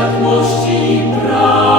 światłości i praw.